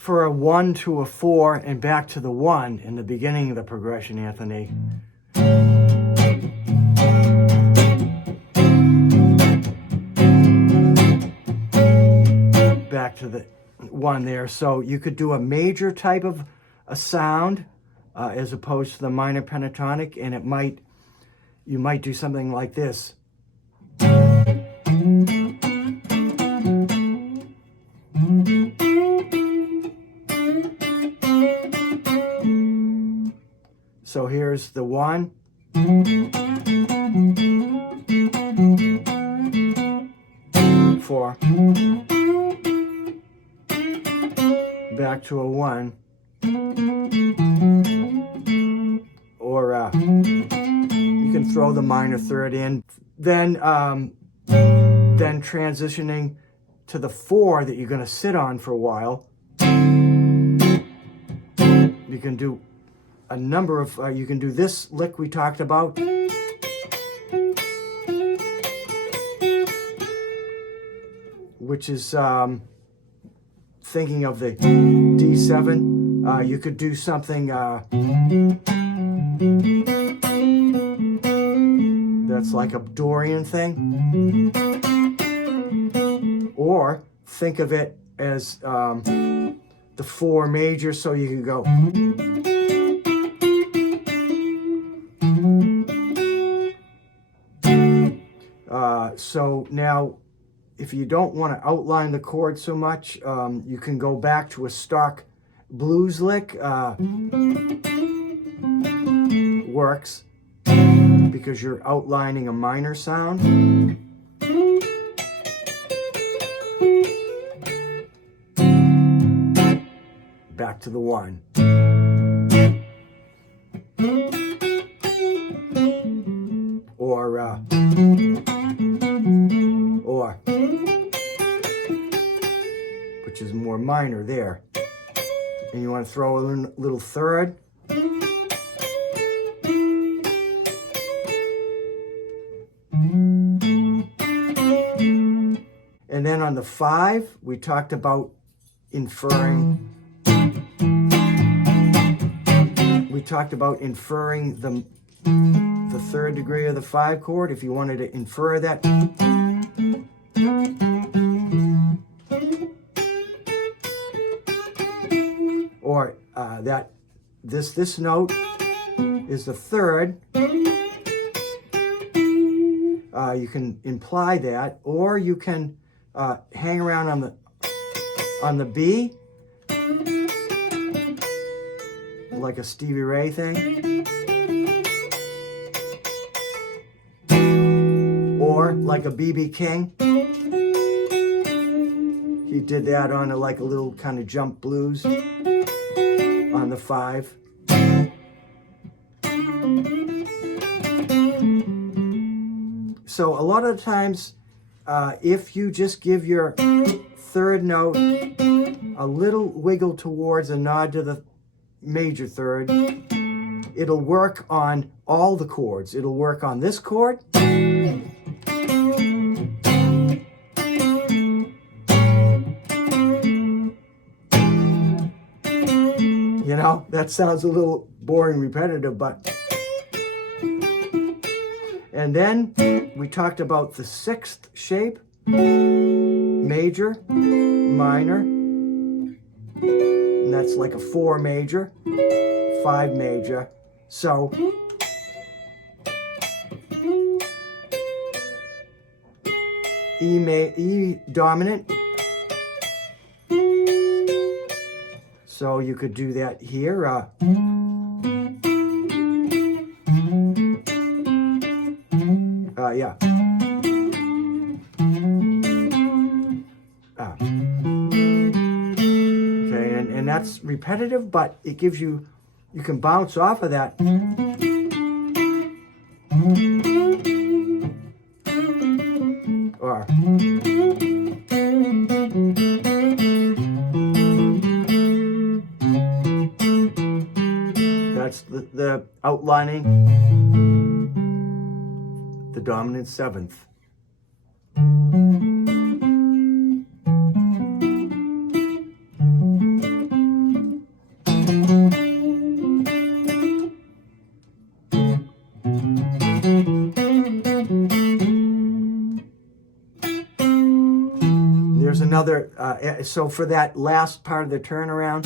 for a 1 to a 4 and back to the 1 in the beginning of the progression, Anthony. Back to the 1 there. So you could do a major type of a sound as opposed to the minor pentatonic, and you might do something like this. So here's the 1. Four. Back to a 1. Or you can throw the minor third in. Then transitioning to the 4 that you're going to sit on for a while. You can do a number of, you can do this lick we talked about. Which is thinking of the D7. You could do something that's like a Dorian thing. Or think of it as the 4 major, so you can go. So now, if you don't want to outline the chord so much, you can go back to a stock blues lick. Works because you're outlining a minor sound. Back to the 1. Or which is more minor there. And you want to throw a little third. And then on the 5, we talked about inferring. We talked about inferring the 3rd degree of the 5 chord. If you wanted to infer that. Or that this note is the 3rd. You can imply that, or you can hang around on the B, like a Stevie Ray thing, or like a B.B. King. He did that on like a little kind of jump blues on the 5. So a lot of the times, if you just give your 3rd note a little wiggle towards a nod to the major 3rd, it'll work on all the chords. It'll work on this chord. You know, that sounds a little boring, repetitive, but... And then we talked about the 6th shape, major, minor, and that's like a 4 major, 5 major. So E dominant. So you could do that here. Yeah. Okay, and that's repetitive, but it gives you can bounce off of that. Or that's the outlining the dominant 7th. another, so for that last part of the turnaround,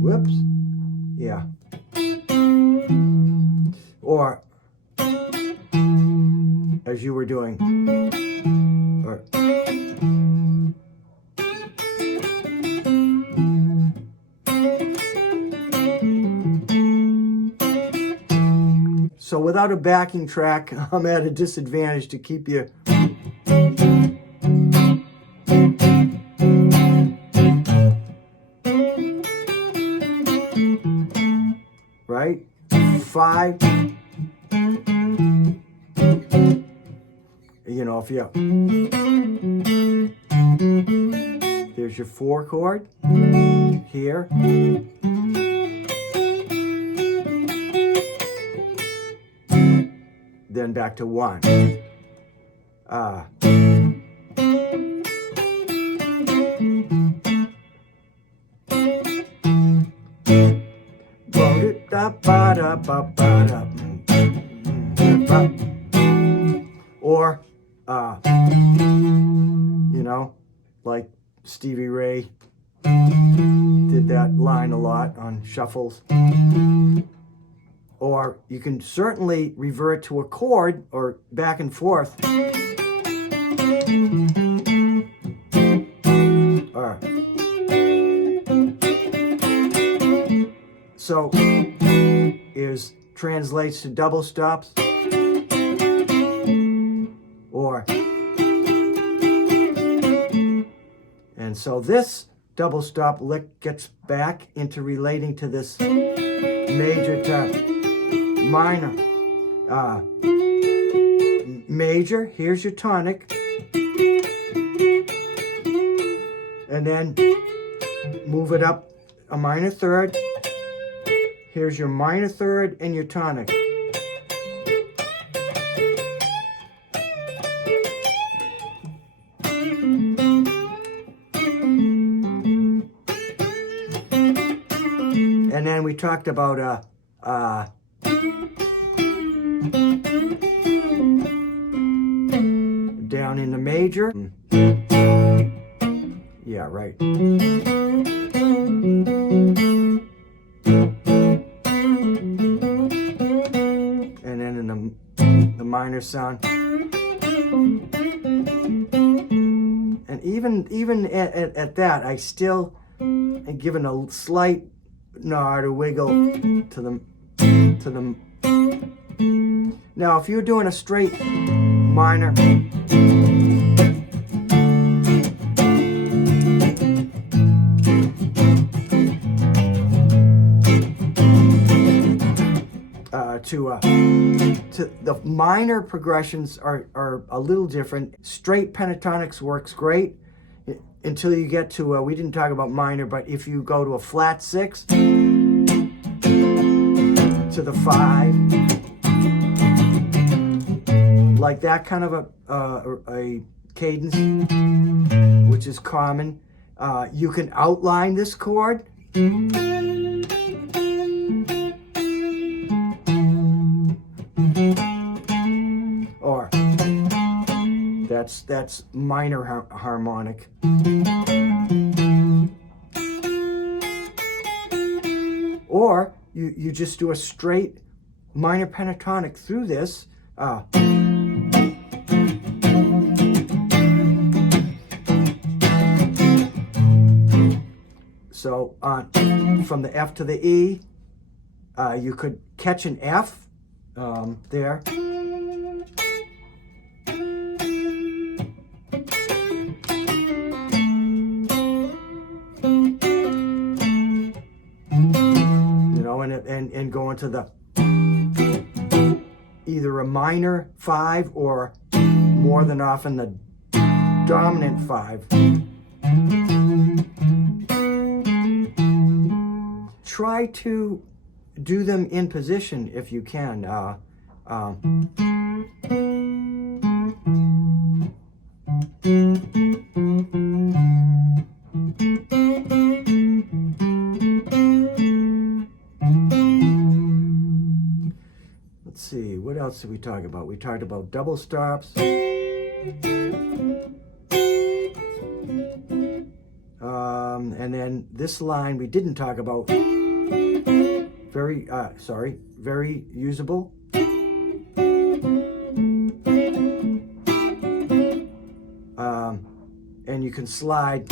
whoops, yeah, or as you were doing, or so without a backing track, I'm at a disadvantage to keep you. Right? 5. You know, if you, there's your 4 chord here. Then back to 1. Or, you know, like Stevie Ray did that line a lot on shuffles. Or you can certainly revert to a chord or back and forth. Or, so translates to double stops. Or, and so this double stop lick gets back into relating to this major to minor. Major, here's your tonic. And then move it up a minor third. Here's your minor third and your tonic. And then we talked about down in the major. Yeah, right. And then in the minor sound. And even at that, I still am given a slight nod or wiggle to the. Now, if you're doing a straight minor, to the minor progressions are a little different. Straight pentatonics works great until you get to we didn't talk about minor, but if you go to a flat 6 to the 5, like that kind of a cadence, which is common, you can outline this chord. Or that's minor harmonic. Or you just do a straight minor pentatonic through this. So from the F to the E, you could catch an F there. And go into the either a minor 5 or more than often the dominant 5. Try to do them in position if you can. else did we talk about? We talked about double stops. And then this line we didn't talk about. Very usable. And you can slide.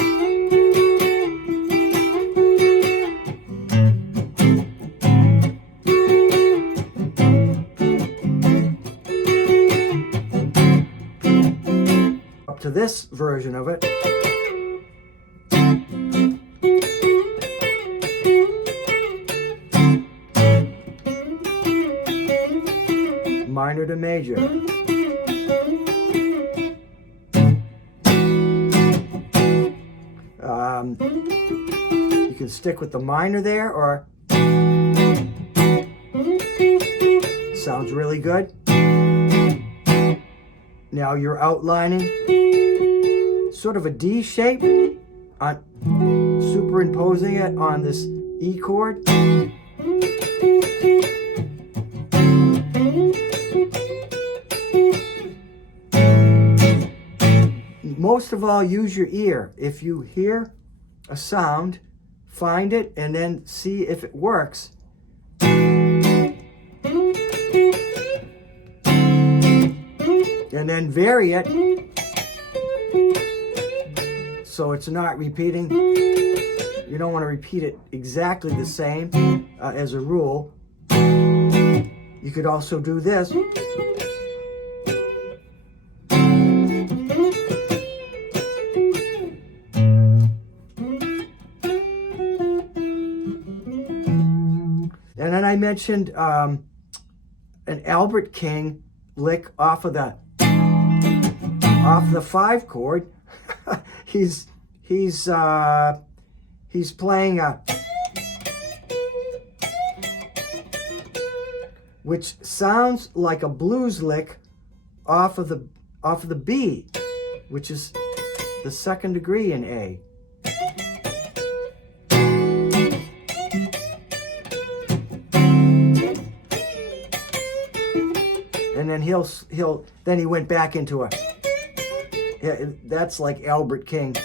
Up to this version of it. Minor to major. You can stick with the minor there, or sounds really good. Now you're outlining sort of a D shape, superimposing it on this E chord. Most of all, use your ear. If you hear a sound, find it and then see if it works. And then vary it so it's not repeating. You don't want to repeat it exactly the same as a rule. You could also do this. And then I mentioned an Albert King lick off of the 5 chord. he's playing a, which sounds like a blues lick off of the B, which is the 2nd degree in A. And then he went back into a, that's like Albert King.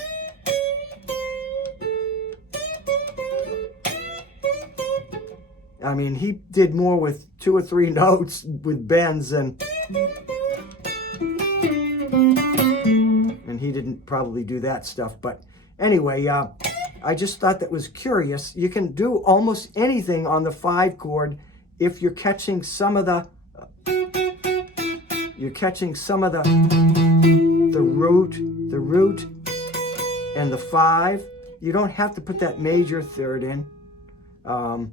I mean, he did more with 2 or 3 notes with bends, and he didn't probably do that stuff. But anyway, I just thought that was curious. You can do almost anything on the 5 chord if you're catching some of the root and the 5. You don't have to put that major third in. Minor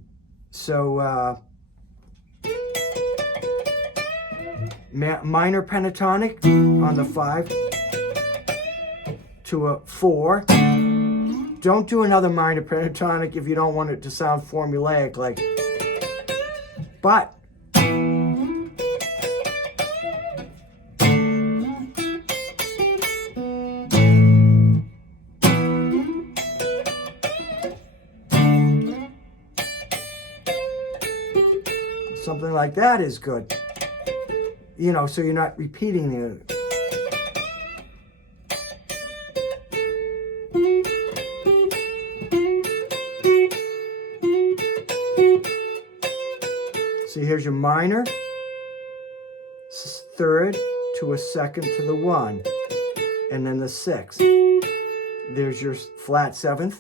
pentatonic on the 5 to a 4. Don't do another minor pentatonic if you don't want it to sound formulaic, like, but something like that is good, you know, so you're not repeating the. See, here's your minor, 3rd to a 2nd to the 1, and then the 6th. There's your flat 7th.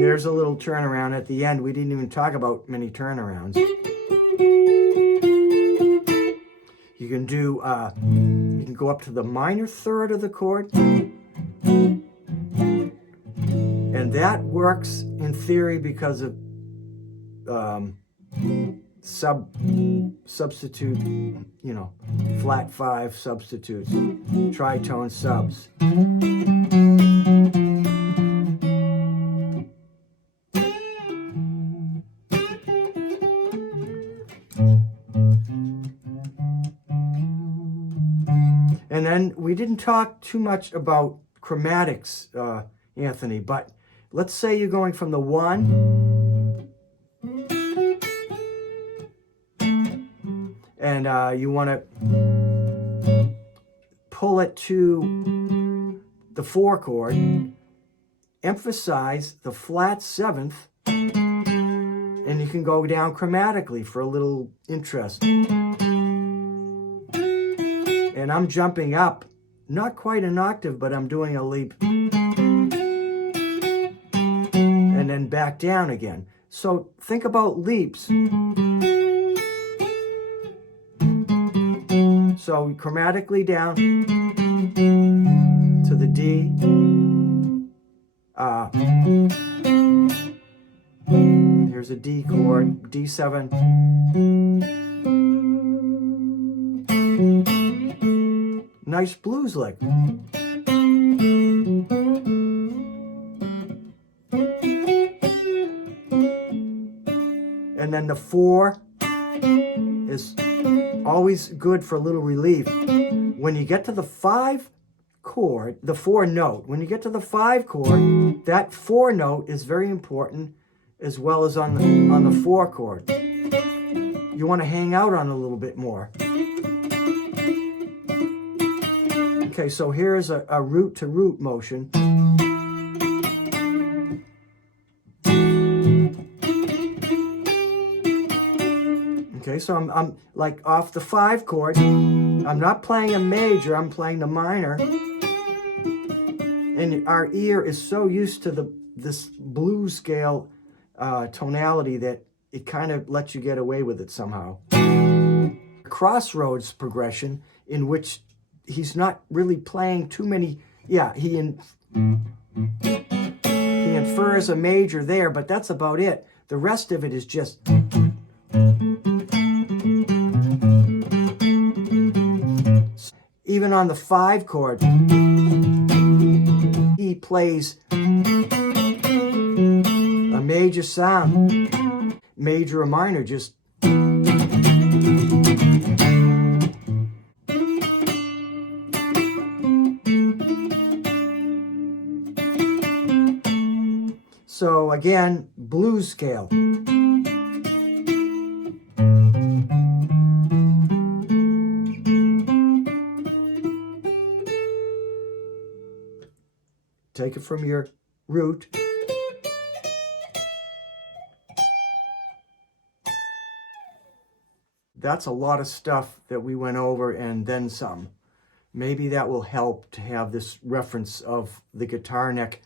There's a little turnaround at the end. We didn't even talk about many turnarounds. You can do, you can go up to the minor 3rd of the chord. And that works in theory because of substitute, you know, flat 5 substitutes, tritone subs. And then we didn't talk too much about chromatics, Anthony, but let's say you're going from the 1 and you want to pull it to the 4 chord, emphasize the flat 7th, and you can go down chromatically for a little interest. And I'm jumping up, not quite an octave, but I'm doing a leap. And then back down again. So think about leaps. So chromatically down to the D. Here's a D chord, D7. Nice blues lick. And then the 4 is always good for a little relief. When you get to the 5 chord, the 4 note, when you get to the 5 chord, that 4 note is very important as well as on the 4 chord. You want to hang out on it a little bit more. Okay, so here's a root to root motion. Okay, so I'm like off the 5 chord. I'm not playing a major, I'm playing the minor. And our ear is so used to this blues scale tonality that it kind of lets you get away with it somehow. Crossroads progression in which he's not really playing too many, he infers a major there, but that's about it. The rest of it is just... Even on the 5 chord, he plays a major sound, major or minor, just... So again, blues scale. Take it from your root. That's a lot of stuff that we went over and then some. Maybe that will help to have this reference of the guitar neck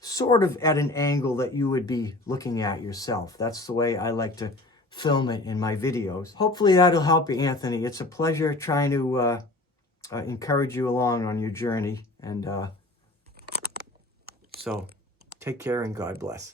sort of at an angle that you would be looking at yourself. That's the way I like to film it in my videos. Hopefully that'll help you, Anthony. It's a pleasure trying to encourage you along on your journey. And so take care and God bless.